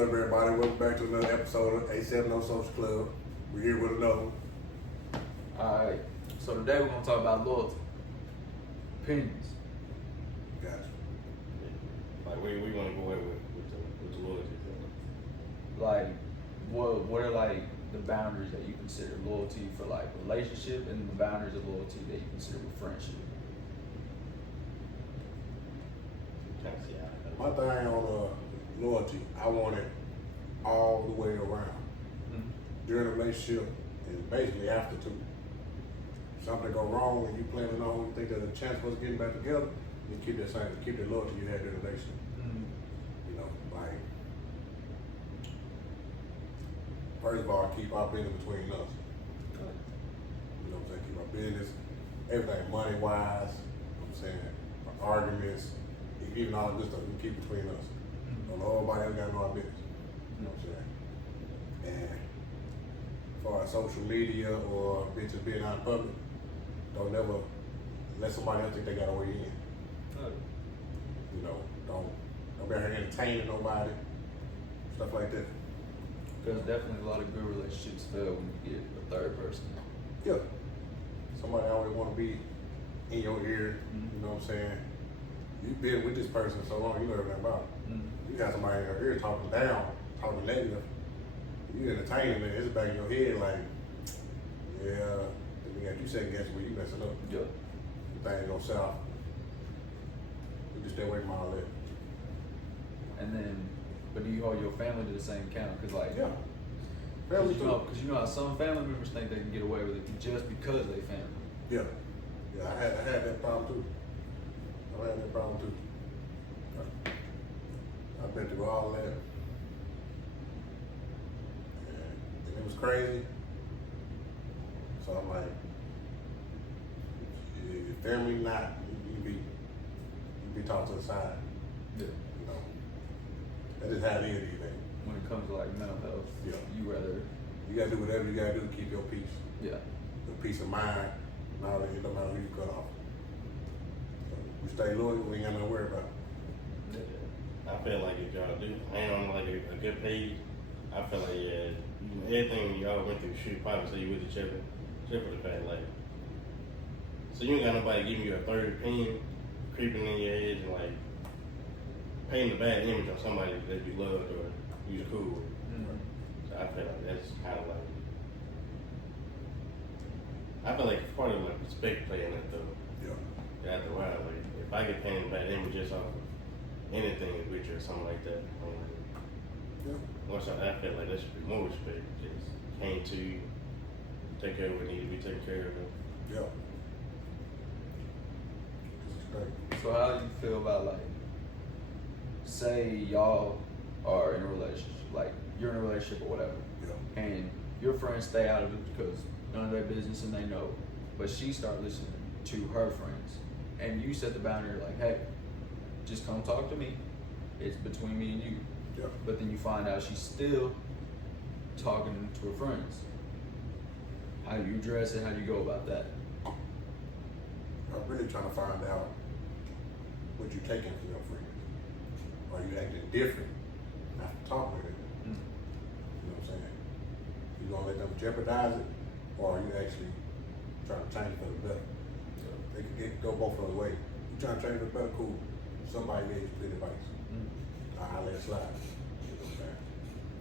up, everybody? Welcome back to another episode of 870 Social Club. We're here with another one. Alright, so today we're going to talk about loyalty. Opinions. Gotcha. Like we want to go away with the loyalty thing. Like, what are like the boundaries that you consider loyalty for like relationship and the boundaries of loyalty that you consider with friendship? Trying to see how. My thing on loyalty, I want it all the way around. During a relationship and basically after too. Something go wrong and you planning on, you think there's a chance for us getting back together, you keep that same, keep the loyalty you had during the relationship. You know, like, first of all, keep our business between us. You know what I'm saying? Keep our business, everything money wise, you know what I'm saying? Our arguments, even all the good stuff, we keep between us. Don't know nobody else gotta know our business. You know what I'm saying? And as far as social media or bitches being out in public, don't never let somebody else think they got a way in. You know, don't be out here entertaining nobody, stuff like that. Because definitely a lot of good relationships fail when you get a third person. Yeah. Somebody always want to be in your ear, you know what I'm saying? You've been with this person so long, you know everything about it. You got somebody in your ear talking down, talking negative. You entertaining it, it's back in your head like, yeah, then you got you second guessing where you messing up. Yeah. Things go south. You just stay away from all that. And then, but do you hold your family to the same count? Because like, Yeah. Family too. Because you know how some family members think they can get away with it just because they family. Yeah. Yeah, I had that problem too. I had that problem too. I've been through all that. And it was crazy. So I'm like, your family not, you be talked to the side. Yeah. You know. That is how it is these days. When it comes to like mental health, Yeah. you rather, You gotta do whatever you gotta do to keep your peace. yeah. Your peace of mind, now that it don't matter who you cut off. So you stay loyal, we ain't got nothing to worry about. I feel like if y'all do hang on like a good page, I feel like everything y'all went through should probably say you with each other. Except for the fact like, so you ain't got nobody giving you a third opinion, creeping in your head and like painting a bad image on somebody that you loved or you was cool with. So I feel like that's kind of like, I feel like part of like respect playing that though. Yeah. After a while, like if I get painted a bad image just off of anything with you or something like that, I'm like, Yeah. once I feel like there should be more respect. Just came to you, take care of what needs to be taken care of. Yeah. Just So how do you feel about like, say y'all are in a relationship, like you're in a relationship or whatever, Yeah. and your friends stay out of it because none of their business and they know, but she start listening to her friends, and you set the boundary like, hey, just come talk to me. It's between me and you. Yeah. But then you find out she's still talking to her friends. How do you address it? How do you go about that? I'm really trying to find out what you're taking from your friends. Are you acting different after talking with them? You know what I'm saying? You gonna let them jeopardize it, or are you actually trying to change for the better? It go both of the ways. You trying to change for the better, cool. Somebody gave you good advice. I'll let it slide. You know what I'm saying?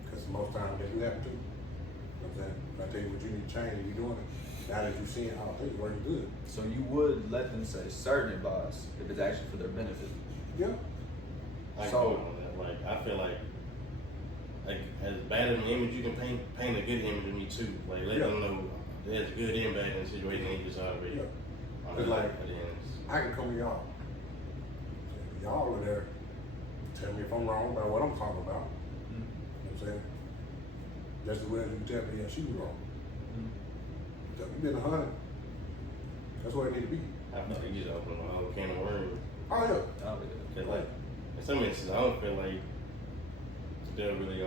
Because most times that do happen too. You know what I'm saying? If I tell you what you need to change and you're doing it, now that you're seeing, oh, it's working good. So you would let them say certain advice if it's actually for their benefit. Yeah. I So- go on that. Like I feel like as bad of an image you can paint a good image of me too. Like let them know there's good and bad in the situation they just already. Yeah. On It's the like- ends. I can come to y'all. Y'all are there. Tell me if I'm wrong about what I'm talking about. You know what I'm saying? Just as well as you tell me, yeah, she was wrong. You been 100. That's where it need to be. I feel like you just open a whole can of worms. Oh yeah. Oh, yeah. Cause like in some instances I don't feel like they'll really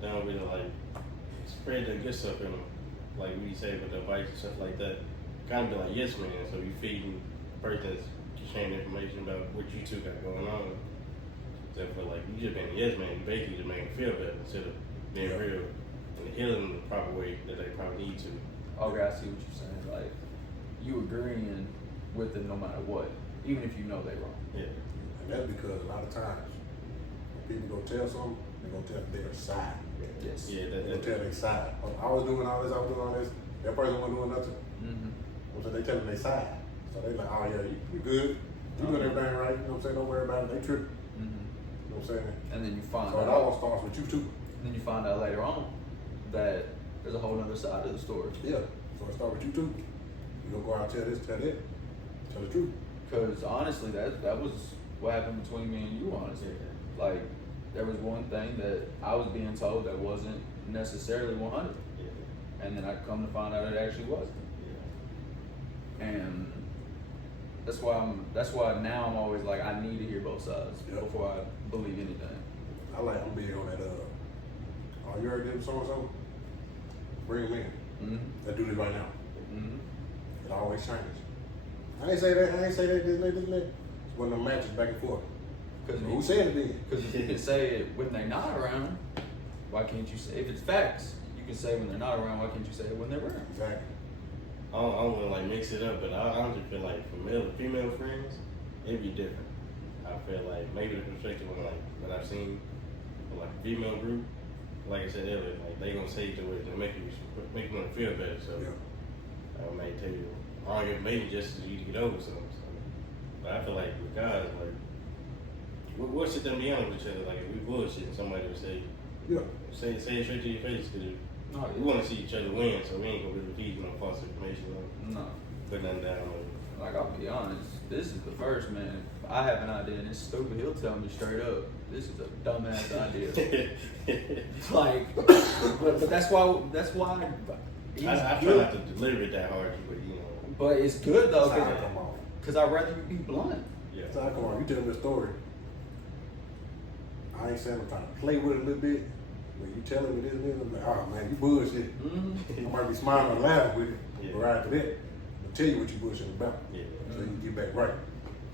they don't really like spread the good stuff in them. Like we say with the advice and stuff like that. Kind of be like yes man, so you feeding the person that's sharing information about what you two got going on. So I feel like you just being a yes man, you basically just make them feel better instead of being Yeah. real and healing them the proper way that they probably need to. Okay, I see what you're saying. Like, you agreeing with it no matter what, even if you know they're wrong. Yeah. And that's because a lot of times when people go tell something, they gonna tell their side. Yes. Yeah, They gonna that tell their side. Oh, I was doing all this, I was doing all this. That person wasn't doing nothing. Mm-hmm. So they telling their side. So they like, oh yeah, you good. You doing everything right. You know what I'm saying? Don't worry about it. They tripping. Mm-hmm. You know what I'm saying? And then you find So it out. all starts with you too. And then you find out later on that there's a whole other side of the story. Yeah. So it starts with you too. You don't go out and tell this, tell that. Tell the truth. Because honestly, that was what happened between me and you. Honestly, like there was one thing that I was being told that wasn't necessarily 100, yeah. and then I come to find out it actually wasn't. Yeah. And that's why now I'm always like I need to hear both sides Yep. before I believe anything. I'm big on that. Oh, you heard them so and so? Bring them in. Mm-hmm. Let's do this right now. Mm-hmm. It always changes. I ain't say that. This. It's one of them matches back and forth. Because Who said it then? Because if you can say it when they're not around, why can't you say, if it's facts, you can say when they're not around, why can't you say it when they're around? Exactly. I don't want to like mix it up, but I honestly feel like for male and female friends, it'd be different. I feel like maybe the perspective on like what I've seen, for like a female group, like I said earlier, like they gonna say it to where to make you want to feel better. So Yeah. I may tell you, argue maybe just as you to get over something. So. But I feel like with guys, like we'll sit down and be honest with each other. Like if we bullshit, somebody would say Yeah. it straight to your face because No, we want to see each other win. So we ain't gonna really feed no false information or no. put nothing down. Like, I'll be honest, this is the first, man. If I have an idea and it's stupid, he'll tell me straight up, this is a dumbass idea. Like, but that's why he's I try good. not to deliver it that hard, but you know. But it's good though, That's how I come off. because I'd rather you be blunt. Yeah. So I come on, you tell me a story. I ain't saying I'm trying to play with it a little bit. When you telling me this and this, I'm like, oh man, you bullshit. Mm-hmm. I might be smiling and laughing with it, Yeah. but right after that, I'll tell you what you bullshitting about. Yeah. So you can get back right.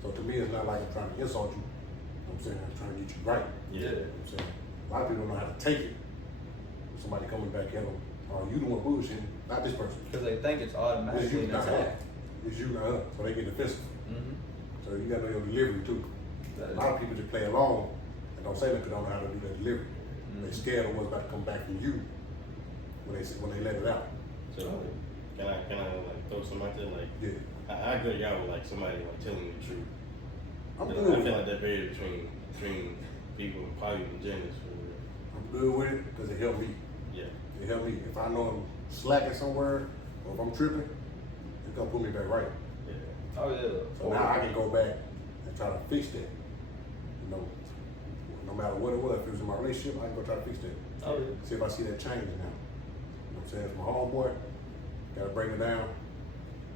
So to me, it's not like I'm trying to insult you. You know what I'm saying? I'm trying to get you right. Yeah. You know what I'm saying? A lot of people don't know how to take it. When somebody coming back at them, oh, you the one bullshitting, not this person. Because they think it's It's automatically you, an not her. attack. It's you, not her. So they get defensive. Mm-hmm. So you gotta know your delivery too. A lot of people just play along and don't say that because they don't know how to do that delivery. They scared of what's about to come back from you when they let it out. So can I like throw something out there? Like Yeah. I agree y'all with like somebody like telling you the truth. I'm I good feel with like it. that barrier between people probably and genders for real. I'm good with it because it helped me. Yeah. It helped me. If I know I'm slacking somewhere or if I'm tripping, it's gonna put me back right. Yeah. Oh, yeah. So now I can go back and try to fix that. You know, no matter what it was, if it was in my relationship, I can go try to fix that. Oh, yeah. See if I see that change now. You know what I'm saying? It's my homeboy, gotta break it down.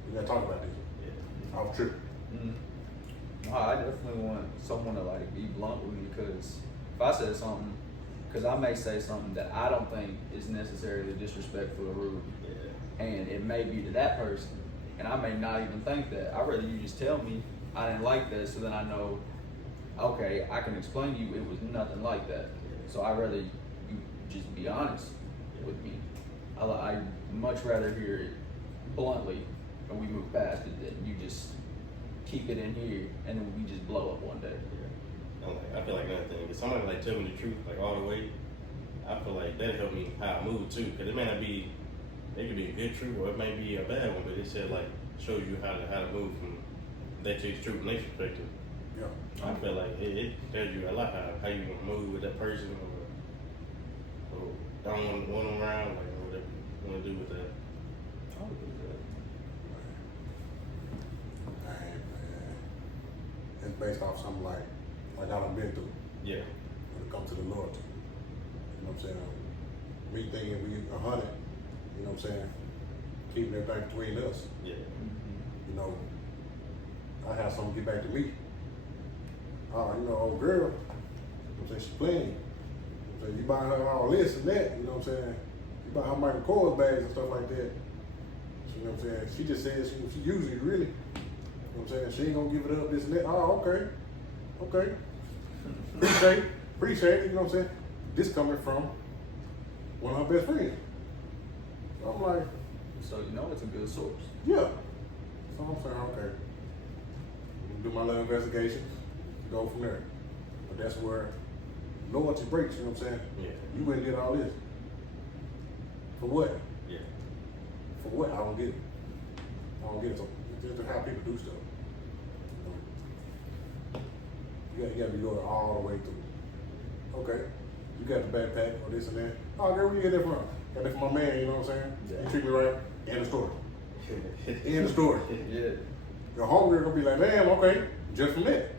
We gotta talk about this. Yeah. I was tripping. Mm-hmm. No, I definitely want someone to like be blunt with me because if I said something, because I may say something that I don't think is necessarily disrespectful or rude, Yeah. and it may be to that person, and I may not even think that. I'd rather you just tell me I didn't like that, so then I know, okay, I can explain to you it was nothing like that. So I'd rather you just be honest with me. I much rather hear it bluntly and we move past it than you just keep it in here and then we just blow up one day. I feel like another thing, if somebody like tell me the truth like all the way, I feel like that help me how I move too. Cause it may not be, it could be a good truth or it may be a bad one, but it said like shows you how to move from that to truth from their perspective. Yeah. I feel like it tells you a lot how you want to move with that person or don't want them around, like whatever you want to do with that. Man, it's based off something like I done been through Yeah. when it comes to the loyalty. You know what I'm saying? Me thinking we 100, you know what I'm saying? Keeping everything between us. Yeah. You know, I have something get back to me. Oh, you know, old girl, you know what I'm saying, she's playing. So you buying her all this and that, you know what I'm saying? You buy her Michael Kors bags and stuff like that. So, you know what I'm saying? She just says she uses it really. You know what I'm saying? She ain't gonna give it up, this and that. Oh, okay. Appreciate it, you know what I'm saying? This coming from one of her best friends. So I'm like, So you know it's a good source. yeah. So I'm saying, okay. Do my little investigations, go from there. But that's where loyalty breaks, you know what I'm saying? Yeah. You went and did all this. For what? Yeah. For what? I don't get it. So it's just how people do stuff. You gotta be loyal all the way through. Okay. You got the backpack or this and that. Oh, girl, where you get that from? Got that from my man, you know what I'm saying? Yeah. He treat me right. End of story. End of story. Yeah. Your homegirl gonna be like, damn, okay, just from that.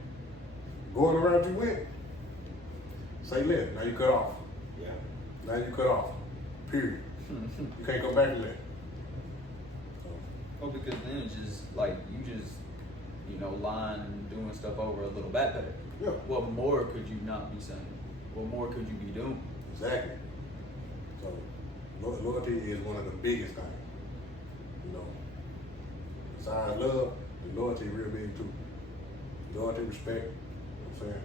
Going around you went. Say less. Now you cut off. Yeah. Now you cut off. Period. You can't go back from that. Well, because then it's just like you just, lying and doing stuff over a little backpack. Yeah. What more could you not be saying? What more could you be doing? Exactly. So loyalty is one of the biggest things. Besides love, the loyalty real big too. Loyalty, respect, you know what I'm saying?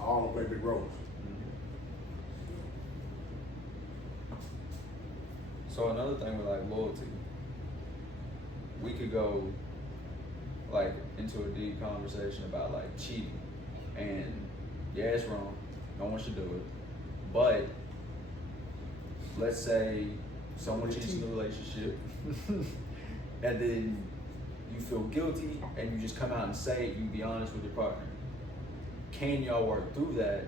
All of them play big roles. So another thing with like loyalty, we could go like into a deep conversation about like cheating, and yeah, it's wrong. No one should do it. But let's say someone cheats in the relationship, and then you feel guilty, and you just come out and say it. You be honest with your partner. Can y'all work through that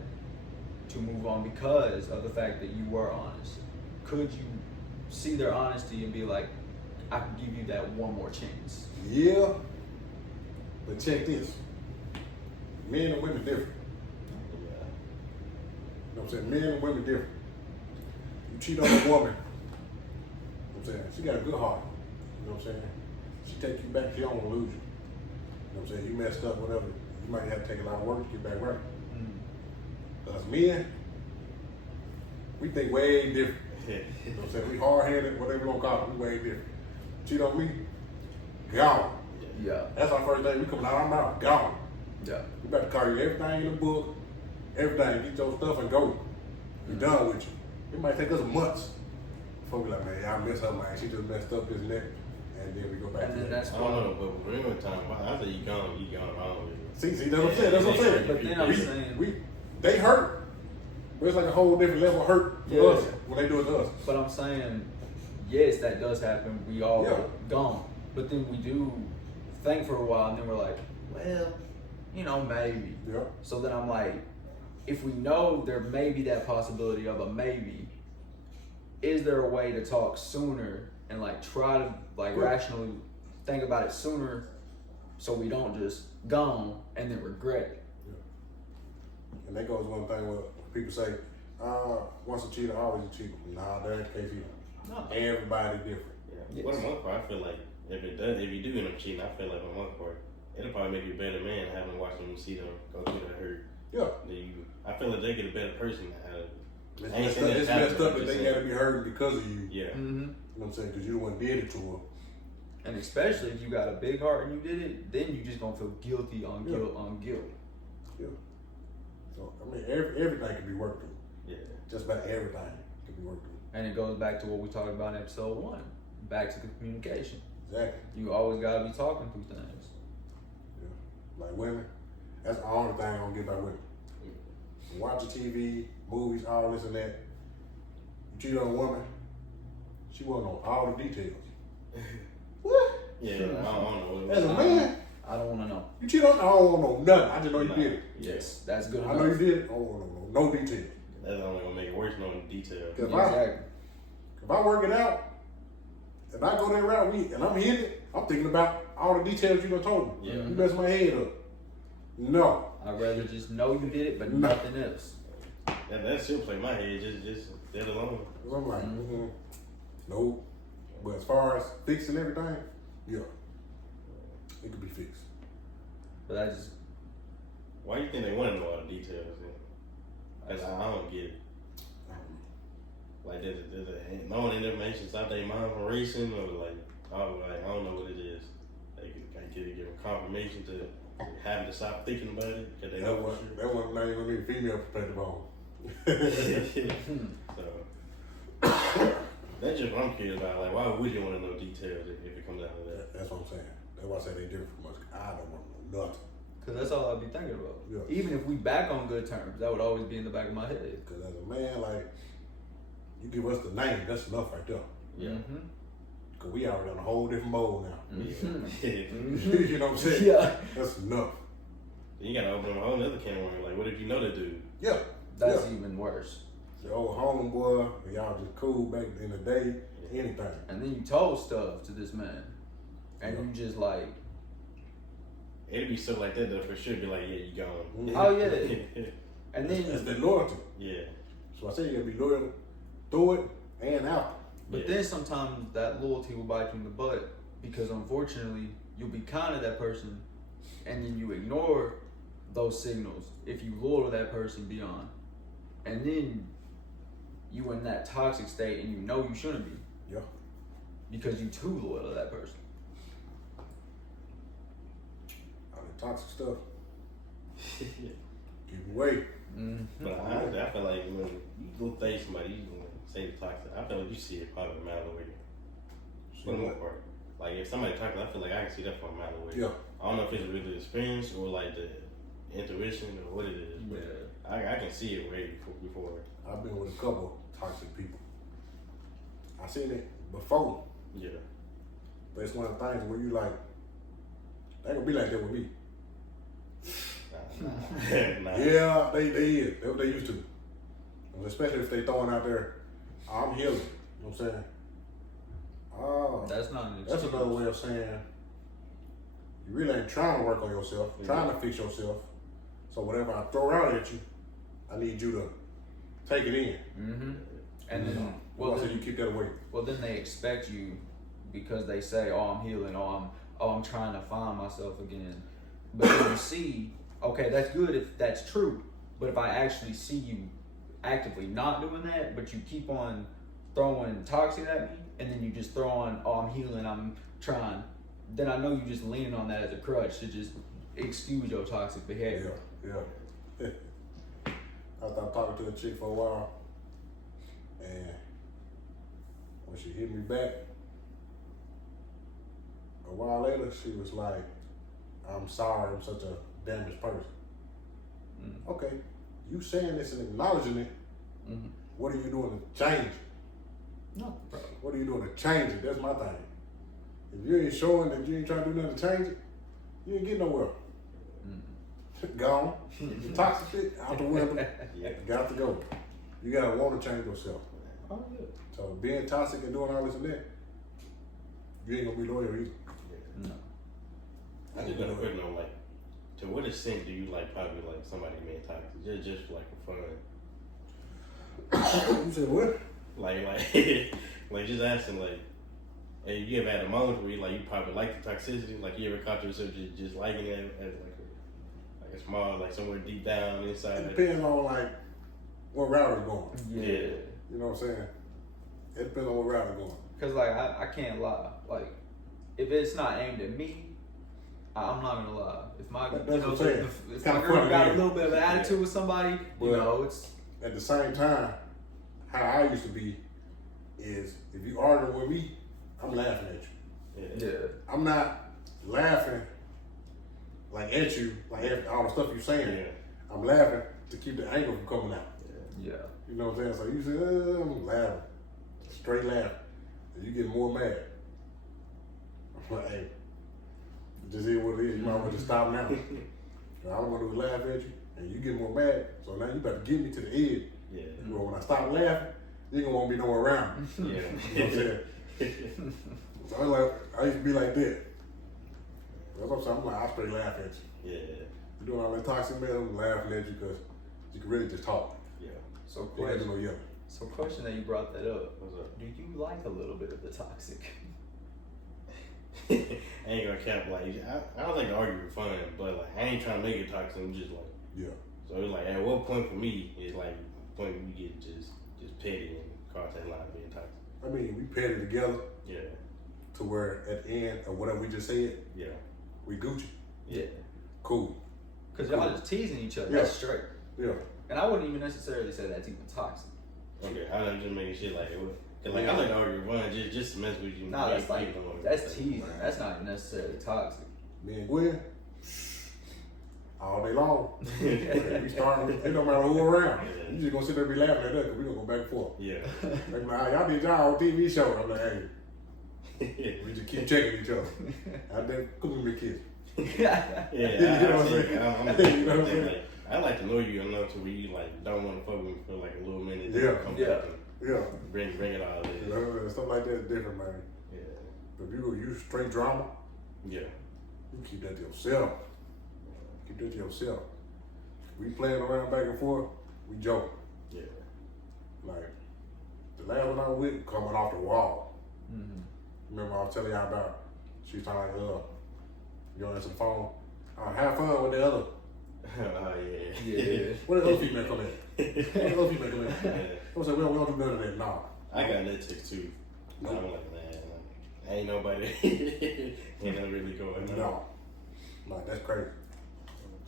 to move on because of the fact that you were honest? Could you see their honesty and be like, I can give you that one more chance? Yeah, but check this. Men and women different. You know what I'm saying? Men and women different. You cheat on a woman, you know what I'm saying? She got a good heart. You know what I'm saying? She take you back, she don't want to lose you. You know what I'm saying? You messed up, whatever. You might have to take a lot of work to get back right. Us men, we think way different. You know what I'm saying? We hard-headed, whatever you want to call it, we way different. Cheat on me, gone. Yeah. That's our first thing. We coming out our mouth, gone. Yeah. We about to call you everything in the book, everything, get your stuff and go. We done with you. It might take us months before we like, man, y'all miss her, man. She just messed up this and that. And then we go back And to then that. that's I don't know, but when we were talking about, I said you gone, always. See, that's what I'm saying. That's what I'm saying. But then I'm saying, They hurt. But it's like a whole different level of hurt for Yeah. us when they do it to us. but I'm saying, yes, that does happen. We all Yeah. gone. But then we do think for a while, and then we're like, well, maybe. Yeah. So then I'm like, if we know there may be that possibility of a maybe, is there a way to talk sooner and like try to like Yeah. rationally think about it sooner so we don't just gone and then regret it? And that goes one thing where people say, once a cheater, always a cheater. Nah, that ain't the case either. No. Everybody different. Yeah. Yes. For the most part, I feel like if you do end up cheating, I feel like for the most part, it'll probably make you a better man having watched them see them go through the hurt. Yeah. I feel like they get a better person to have. It's messed up that they gotta be hurt because of you. Yeah. Mm-hmm. You know what I'm saying? Because you the one did it to them. And especially if you got a big heart and you did it, then you just gonna feel guilty on guilt on guilt. Yeah. So, I mean, everything can be worked through. Yeah. Just about everything can be worked through. And it goes back to what we talked about in episode 1. Back to the communication. Exactly. You always gotta be talking through things. Yeah. Like women, that's the only thing I don't get about women. Watching TV, movies, all this and that. You cheat on a woman, she wanna know all the details. What? Yeah, I don't know. As a man, I don't wanna know. you cheat on, I don't wanna know nothing. I just know you did it. Yes, that's good I enough. know you did it. I don't wanna know no details. That's only gonna make it worse knowing the detail. Cause Exactly. if I work it out, if I go that route and I'm hitting it, I'm thinking about all the details you done told me. Yeah. You mess my head up. No. I'd rather just know you did it, but No. nothing else. That still play my head, just that alone. 'Cause I'm like, no. But as far as fixing everything, yeah, it could be fixed. But that just, Why you think they want to know all the details? I don't get it. Like, there's knowing information stop their mind from racing, or like I don't know what it is. Like, Like, give them confirmation to having to stop thinking about it because they know for sure. That one not even gonna need female perspective on. So that's just what I'm curious about. Like, why would you want to know details if it comes down to that? That's what I'm saying. That's why I say they different from us. I don't want to know nothing. Cause that's all I'd be thinking about. Yeah. Even if we back on good terms, that would always be in the back of my head. Because as a man, like, you give us the name, that's enough right there. Yeah. Mm-hmm. Because we already on a whole different mode now. Mm-hmm. You know what I'm saying? Yeah. That's enough. You gotta open up a whole other can of worms. Like, what if you know the dude? Yeah. That's yeah. even worse. The old homeboy, y'all just cool back in the day, anything. And then you told stuff to this man, and you just like, It'd be stuff like that though for sure. Be like, yeah, you gone. Mhm. oh yeah. And That's then, the loyalty. Yeah. So I say you gotta be loyal through it and out. but Yeah. then sometimes that loyalty will bite you in the butt because unfortunately you'll be kind to that person, and then you ignore those signals if you loyal to that person beyond, and then you in that toxic state and you know you shouldn't be Yeah. because you too loyal to that person. All the toxic stuff, keep away. Mm-hmm. But honestly, I feel like when you go date somebody, you say it's toxic. I feel like you see it probably a mile away. For the most part, like if somebody toxic, I feel like I can see that from a mile away. Yeah. I don't know if it's really the experience or like the intuition or what it is, but I can see it way before. I've been with a couple toxic people. I seen it before. Yeah. But it's one of the things where you like, they gonna be like that with me. Nah. Yeah, they is. That's what they used to. And especially if they throwing out there, I'm healing. You know what I'm saying? Oh, That's not an that's excuse. another way of saying you really ain't trying to work on yourself, trying to fix yourself. So whatever I throw out at you, I need you to take it in. Mm-hmm. And then, Well, I said you keep that away. well, then they expect you because they say, "Oh, I'm healing," or I'm trying to find myself again." But then you see, okay, that's good if that's true. But if I actually see you actively not doing that, but you keep on throwing toxic at me, and then you just throw on, "Oh, I'm healing, I'm trying," then I know you just leaning on that as a crutch to just excuse your toxic behavior. Yeah. I was talking to a chick for a while, and when she hit me back, a while later, she was like, "I'm sorry, I'm such a damaged person." Mm. Okay, you saying this and acknowledging it, Mm-hmm. what are you doing to change it? No, bro. What are you doing to change it? That's my thing. If you ain't showing that you ain't trying to do nothing to change it, you ain't getting nowhere. Gone. The toxic shit out the window. Yeah. Got to go. You gotta want to change yourself. Oh yeah. So being toxic and doing all this and that, you ain't gonna be loyal either. No. I just got a question on like, to what extent do you like probably like somebody being toxic? Just like for fun. You said what? Like like just asking like, hey, you ever had a moment where you like you probably like the toxicity? Like you ever caught yourself just liking it as like a small like somewhere deep down inside? It depends on like what route it's going. Yeah. You know what I'm saying? It depends on what route it's going. Cause like I can't lie. Like if it's not aimed at me, I'm not gonna lie. If my That's you know what I'm saying. if It's my kinda girl funny, got yeah. a little bit of an attitude with somebody, you But- know, it's At the same time, how I used to be is if you argue with me, I'm laughing at you. Yeah. I'm not laughing like at you, like at all the stuff you're saying. Yeah. I'm laughing to keep the anger from coming out. yeah. You know what I'm saying? So you say, I'm laughing. Straight laughing. And you get more mad. I'm like, hey, it just is what it is. You might as well just stop now. All I'm gonna do is laugh at you, and you get more mad. So now you better get me to the edge. Yeah. Well, when I stop laughing, you ain't gonna want me nowhere around. Yeah. You know what I'm saying? So I used to be like that. That's what I'm saying. I'm like, I straight laugh at you. Yeah. You doing all that toxic man, I'm laughing at you because you can really just talk. Yeah. So You ain't question. no yelling. So question that you brought that up. What's up? Do you like a little bit of the toxic? I ain't gonna cap like I don't think the argument fun, but like I ain't trying to make it toxic. I'm just like Yeah. so it's like at what point for me is like the point where we get just petty and cross that line being toxic. I mean, we paired it together Yeah. to where at the end of whatever we just said, Yeah. We Gucci. Yeah. Cool. Cause y'all just teasing each other. Yeah. That's straight. Yeah. And I wouldn't even necessarily say that's even toxic. Okay, I know just making shit like it. Cause like I like all your fun just to mess with you. Nah, that's Make like people wanna- that's teasing. That's not necessarily toxic. Me and Gwen, all day long. We start, it don't matter who around. You just gonna sit there and be laughing at us because we gonna go back and forth. Yeah. They be like, y'all did y'all on TV show. I'm like, hey, we just keep checking each other. I then come with me kids. Yeah, You know what I'm saying? I'm You know what I'm saying? like, I like to know you enough to where you like don't want to fuck with me for like a little minute. Yeah. Come Yeah. back Yeah. and bring it all in. You know, stuff like that is different, man. Yeah. But if you straight drama, Yeah. you keep that to yourself. Keep that to yourself. We playing around back and forth, we joking. Yeah. Like, the last one I was with, coming off the wall. Mm-hmm. Remember I was telling y'all about, she was talking like, you don't answer the phone. Have fun with the other. Oh yeah. Yeah. Where the other female come in? Where the other female come in? Yeah. I was like, we don't do none of that, nah. I got Netflix too. Nope. I'm like, man, ain't nobody, ain't nothing really going on. No. Like, that's crazy.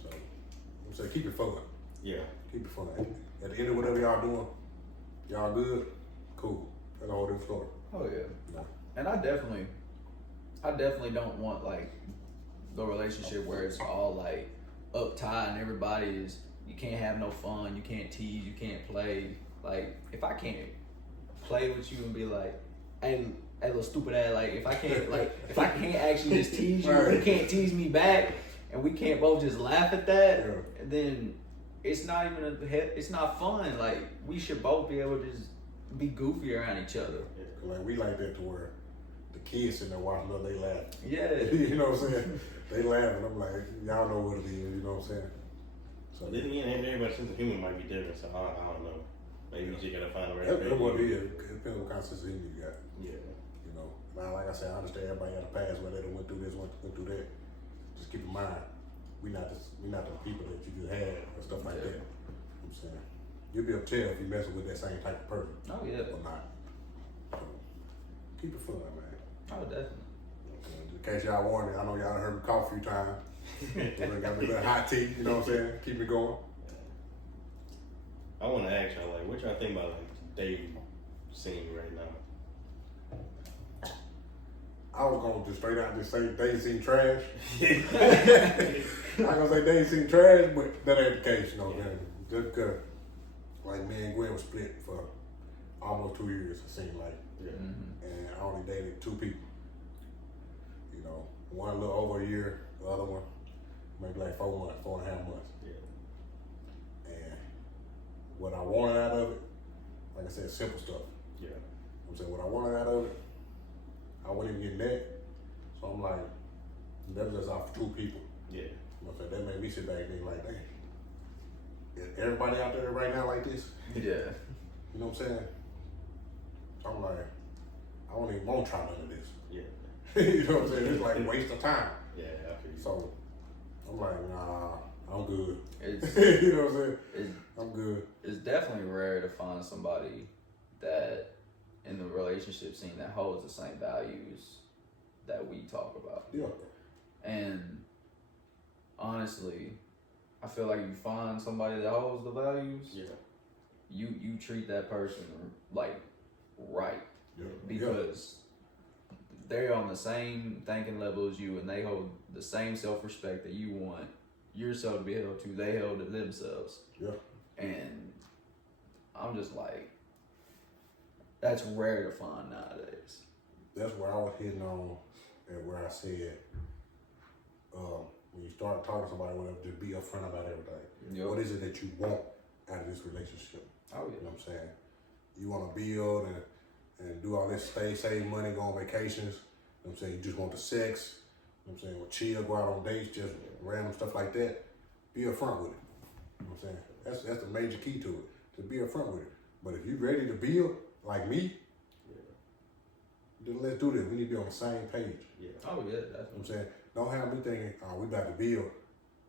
So, I'm saying, keep it fun. Yeah. Keep it fun. At the end of whatever y'all doing, y'all good, cool. That's a whole different story. Oh yeah. No. And I definitely don't want like the relationship where it's all like uptight and everybody is, you can't have no fun, you can't tease, you can't play. Like if I can't play with you and be like, hey little stupid ass, like if I can't actually just tease you, Right. you can't tease me back, and we can't both just laugh at that, Yeah. then it's not even it's not fun. Like we should both be able to just be goofy around each other. Like, we like that to where the kids sitting there watching us, they laugh. Yeah. You know what I'm saying? They laugh, and I'm like, y'all know what it is, you know what I'm saying? So, Then again, everybody's sense of humor might be different, so I don't know. Maybe you just gotta find the right that's what it people. is. It depends on what kind of sense of humor you got. Yeah. You know, now, like I said, I understand everybody had a past where they done went through this, went through that. Just keep in mind, we not the people that you just had or stuff like that. You know what I'm saying, you'll be able to tell if you're messing with that same type of person Oh yeah. or not. So, keep it fun, man. Oh definitely. In case y'all wondering, I know y'all done heard me cough a few times. Got me a little hot tea, you know what I'm saying? Keep it going. I want to ask y'all, like, what y'all think about like the dating scene right now? I was gonna just straight out just say dating scene trash. I'm gonna say dating scene trash, but that ain't the case, you know, man. Just cause, like, me and Gwen was split for almost 2 years, it seemed like. Yeah. Mm-hmm. And I only dated 2 people. You know, one a little over a year, the other one maybe like 4 months, 4.5 months. Yeah. And what I wanted out of it, like I said, simple stuff. Yeah. I'm saying what I wanted out of it, I wasn't even getting that. So I'm like, that was just off 2 people. Yeah. You know what I'm saying? That made me sit back and think like, dang, is everybody out there right now like this? Yeah. You know what I'm saying? So I'm like, I don't even want to try none of this. Yeah. You know what I'm saying? It's like a waste of time. Yeah. I feel you. So I'm like, nah, I'm good. It's You know what I'm saying? it's I'm good. it's definitely rare to find somebody that in the relationship scene that holds the same values that we talk about. Yeah. And honestly, I feel like you find somebody that holds the values, Yeah. you treat that person like right, Yeah. because they're on the same thinking level as you, and they hold the same self-respect that you want yourself to be held to. They held to themselves. Yeah. And I'm just like, that's rare to find nowadays. That's where I was hitting on, and where I said, when you start talking to somebody, whatever, just be upfront about everything. Yep. What is it that you want out of this relationship? Oh You yeah. know what I'm saying? You want to build and do all this, save money, go on vacations. You know what I'm saying? You just want the sex. You know what I'm saying? Or chill, go out on dates, just random stuff like that. Be upfront with it. You know what I'm saying? That's the major key to it. To be upfront with it. But if you ready to build, like me, then let's do this. We need to be on the same page. Yeah. Oh yeah. You know what I'm saying? Don't have me thinking, oh, we about to build. You know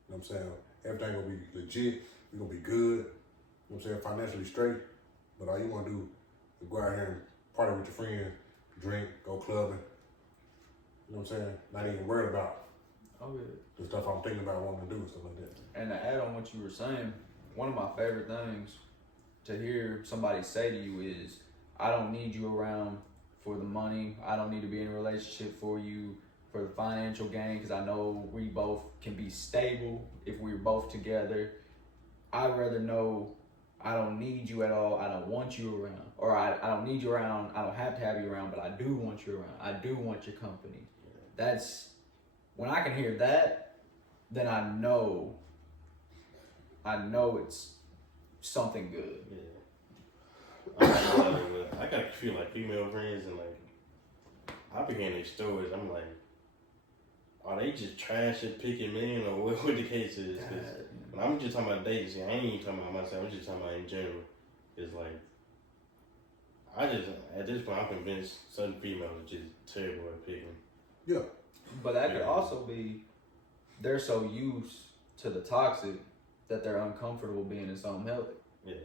what I'm saying? Everything gonna be legit. We gonna be good. You know what I'm saying? Financially straight. But all you wanna do is go out here and party with your friends, drink, go clubbing. You know what I'm saying? Not even worried about Oh yeah. The stuff I'm thinking about wanting to do and stuff like that. And to add on what you were saying, one of my favorite things to hear somebody say to you is, I don't need you around for the money. I don't need to be in a relationship for you for the financial gain, because I know we both can be stable if we're both together. I'd rather know I don't need you at all. I don't want you around. Or I don't need you around. I don't have to have you around, but I do want you around. I do want your company. That's, when I can hear that, then I know it's something good. Yeah. I got a few like female friends, and like I be hearing these stories. I'm like, are they just trash at picking men, or what the case is? Cause when I'm just talking about dating, see, I ain't even talking about myself. I'm just talking about in general. It's like, at this point, I'm convinced certain females are just terrible at picking. Yeah. But that could also be they're so used to the toxic that they're uncomfortable being in something healthy. Yeah.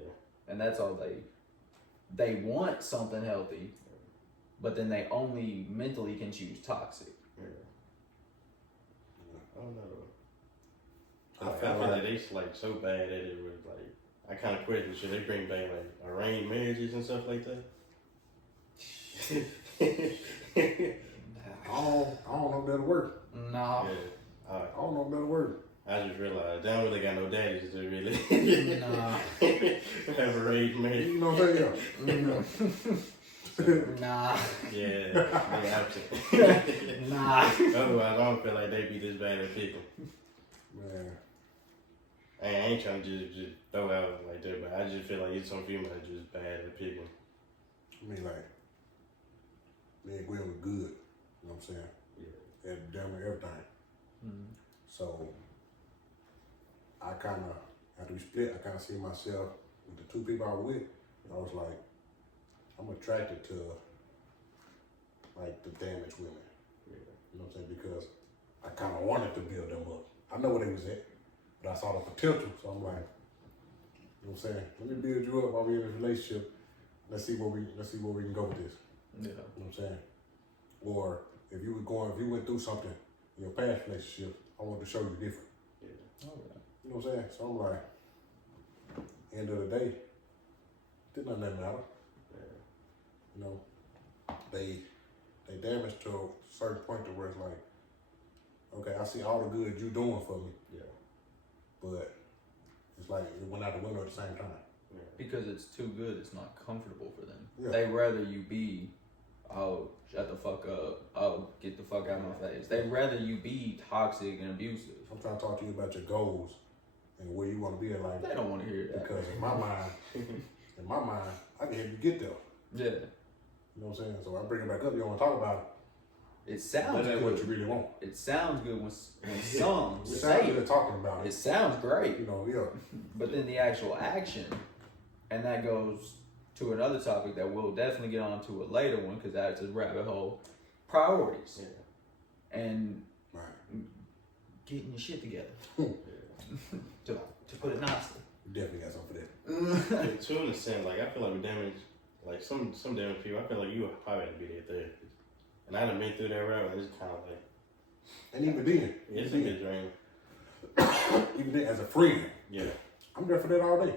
And that's all they want something healthy, but then they only mentally can choose toxic. Yeah. I don't know. I I feel feel like like they like so bad at it with like, I kind of question, should they bring back like arranged marriages and stuff like that? I don't know if that'll work. Nah. Yeah. I don't know if that'll work. I just realized they don't really got no daddies to really Nah. have arranged marriage. You know what I'm saying? Nah. Yeah, they have to. Nah. Otherwise, I don't feel like they be this bad at picking. Man. I ain't trying to just throw out like that, but I just feel like it's some females just bad at picking. I mean, like, me and Gwen were good. You know what I'm saying? Yeah. At damn near everything. Mm. So, I kind of, after we split, I kind of see myself with the two people I was with. I was like, I'm attracted to, like, the damaged women. Yeah. You know what I'm saying? Because I kind of wanted to build them up. I know where they was at, but I saw the potential. So I'm like, you know what I'm saying? Let me build you up while we're in this relationship. Let's see where we can go with this. Yeah. You know what I'm saying? Or if you went through something in your past relationship, I want to show you different. Yeah. Oh, yeah. You know what I'm saying? So I'm like, end of the day, did nothing matter. Yeah. You know, they damaged to a certain point to where it's like, okay, I see all the good you doing for me, Yeah. but it's like it went out the window at the same time. Yeah. Because it's too good, it's not comfortable for them. Yeah. They rather you be, oh, shut the fuck up, oh, get the fuck out of my face. They rather you be toxic and abusive. I'm trying to talk to you about your goals and where you want to be in life. They don't want to hear that. Because in my mind, I can help you get there. Yeah. You know what I'm saying? So I bring it back up. You don't want to talk about It it. sounds That's what you good. really want. It sounds good when It some sounds say good it. talking about It it. sounds great. You know, yeah. But then the actual action, and that goes to another topic that we'll definitely get on to a later one, because that's a rabbit hole. Priorities. Yeah. And Right. getting your shit together. Yeah. to put it nicely. You definitely got something for that. And to an extent, like I feel like we damaged, like some damaged people. I feel like you probably had to be their therapist, and I done been through that route, and it's kind of like, And even then, it's a good dream. even then, as a friend, Yeah. I'm there for that all day.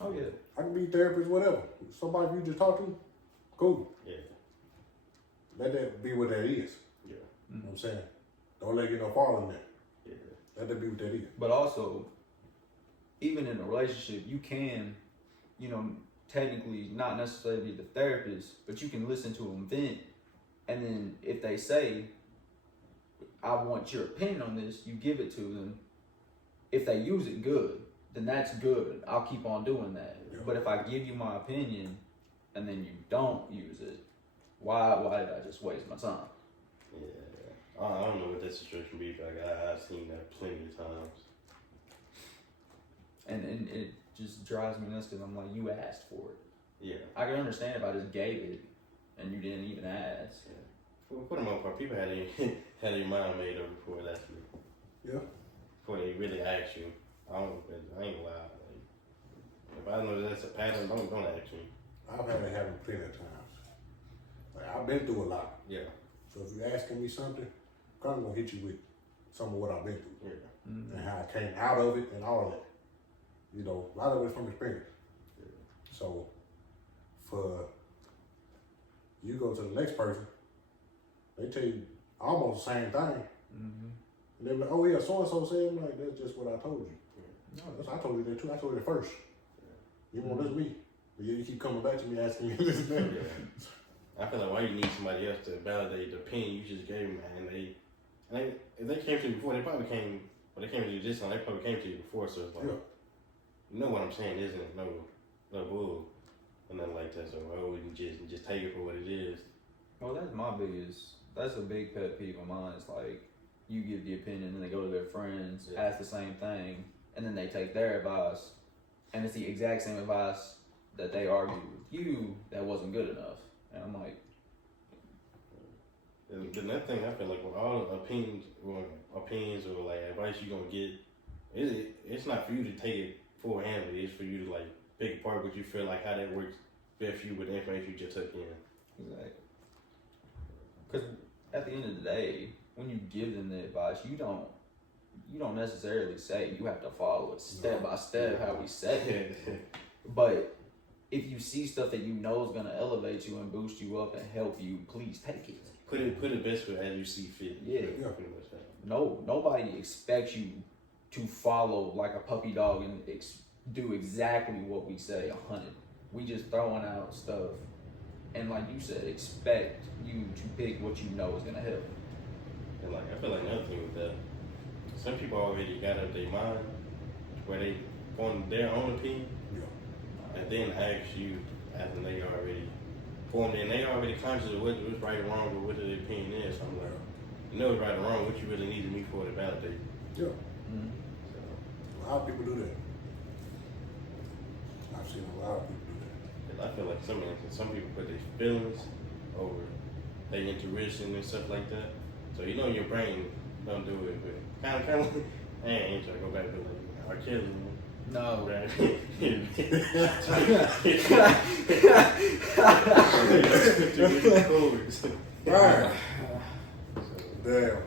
Oh yeah. I can be therapist, whatever. Somebody you just talk to, cool. Yeah. Let that be what that is. Yeah. You know what I'm saying? Don't let it get no fall in there. Yeah. Let that be what that is. But also, even in a relationship, you can, technically not necessarily be the therapist, but you can listen to them vent. And then if they say, I want your opinion on this, you give it to them. If they use it good, then that's good. I'll keep on doing that. Yeah. But if I give you my opinion and then you don't use it, why did I just waste my time? Yeah. I don't know what that situation be like. I've seen that plenty of times. And it just drives me nuts because I'm like, you asked for it. Yeah. I can understand if I just gave it and you didn't even ask. Yeah. For the most part, people had their mind made up before that's me. Yeah. Before they really ask you. I ain't gonna lie. Like, if I know that's a pattern, don't ask me. I've had it happen plenty of times. Like, I've been through a lot. Yeah. So if you're asking me something, I'm gonna hit you with some of what I've been through Yeah. Mm-hmm. and how I came out of it and all of that. You know, a lot of it's from experience. So for you go to the next person, they tell you almost the same thing. Mm-hmm. And they're like, oh yeah, so and so said. I'm like, that's just what I told you. No, That's, I told you that too. I told you that first. You want this me. But you keep coming back to me asking me this and that. I feel like why you need somebody else to validate the opinion you just gave them, and if they came to you before, they probably came. Well, they came to you this time. They probably came to you before, so it's like, Yeah. you know what I'm saying isn't no bull or nothing like that. So we can just take it for what it is. Well, that's a big pet peeve of mine. It's like, you give the opinion and they go to their friends, Yeah. ask the same thing, and then they take their advice, and it's the exact same advice that they argued with you that wasn't good enough. And I'm like, And the next thing I feel like with all the opinions or like advice you're gonna get, it's not for you to take it full-handedly. It's for you to like pick apart what you feel like how that works best for you with the information you just took in. exactly. Because at the end of the day, when you give them the advice, you don't necessarily say you have to follow it step by step how we said it. But if you see stuff that you know is gonna elevate you and boost you up and help you, please take it. Put it best for as you see fit. Yeah. Yeah. Pretty much that. Nobody expects you to follow like a puppy dog and do exactly what we say 100. We just throwing out stuff, and like you said, expect you to pick what you know is gonna help. And like I feel like another thing with that, some people already got up their mind where they form their own opinion, Yeah. and then ask you after they already formed and they already conscious of what's right or wrong with what their opinion is. So I'm like, you know what's right or wrong, what you really needed me for to validate. Yeah. Mm-hmm. So, A lot of people do that. I've seen a lot of people do that. 'cause I feel like some people put their feelings over their intuition and stuff like that. So you know your brain don't do it, but kind of, I ain't trying to go back to like R. Kelly. No. Right. Right. So, Damn.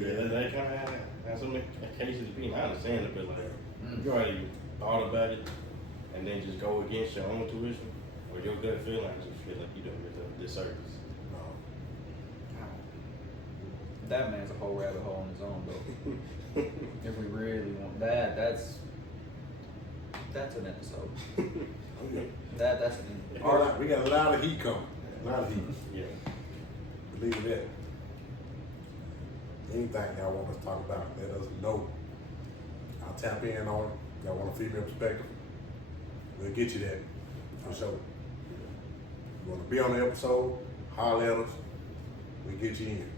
yeah, that kind of has some cases being. I understand it, but like Mm. you already thought about it, and then just go against your own tuition or your gut feeling. I just feel like you doing it a disservice. No. That man's a whole rabbit hole on his own, though. If we really want that, that's an episode. Oh, yeah. That's an All right, we got a lot of heat coming. A lot of heat. Yeah. Believe that. Anything y'all want us to talk about, let us know. I'll tap in on it. Y'all want a female perspective? We'll get you that. For sure. You want to be on the episode? Holler at us. We'll get you in.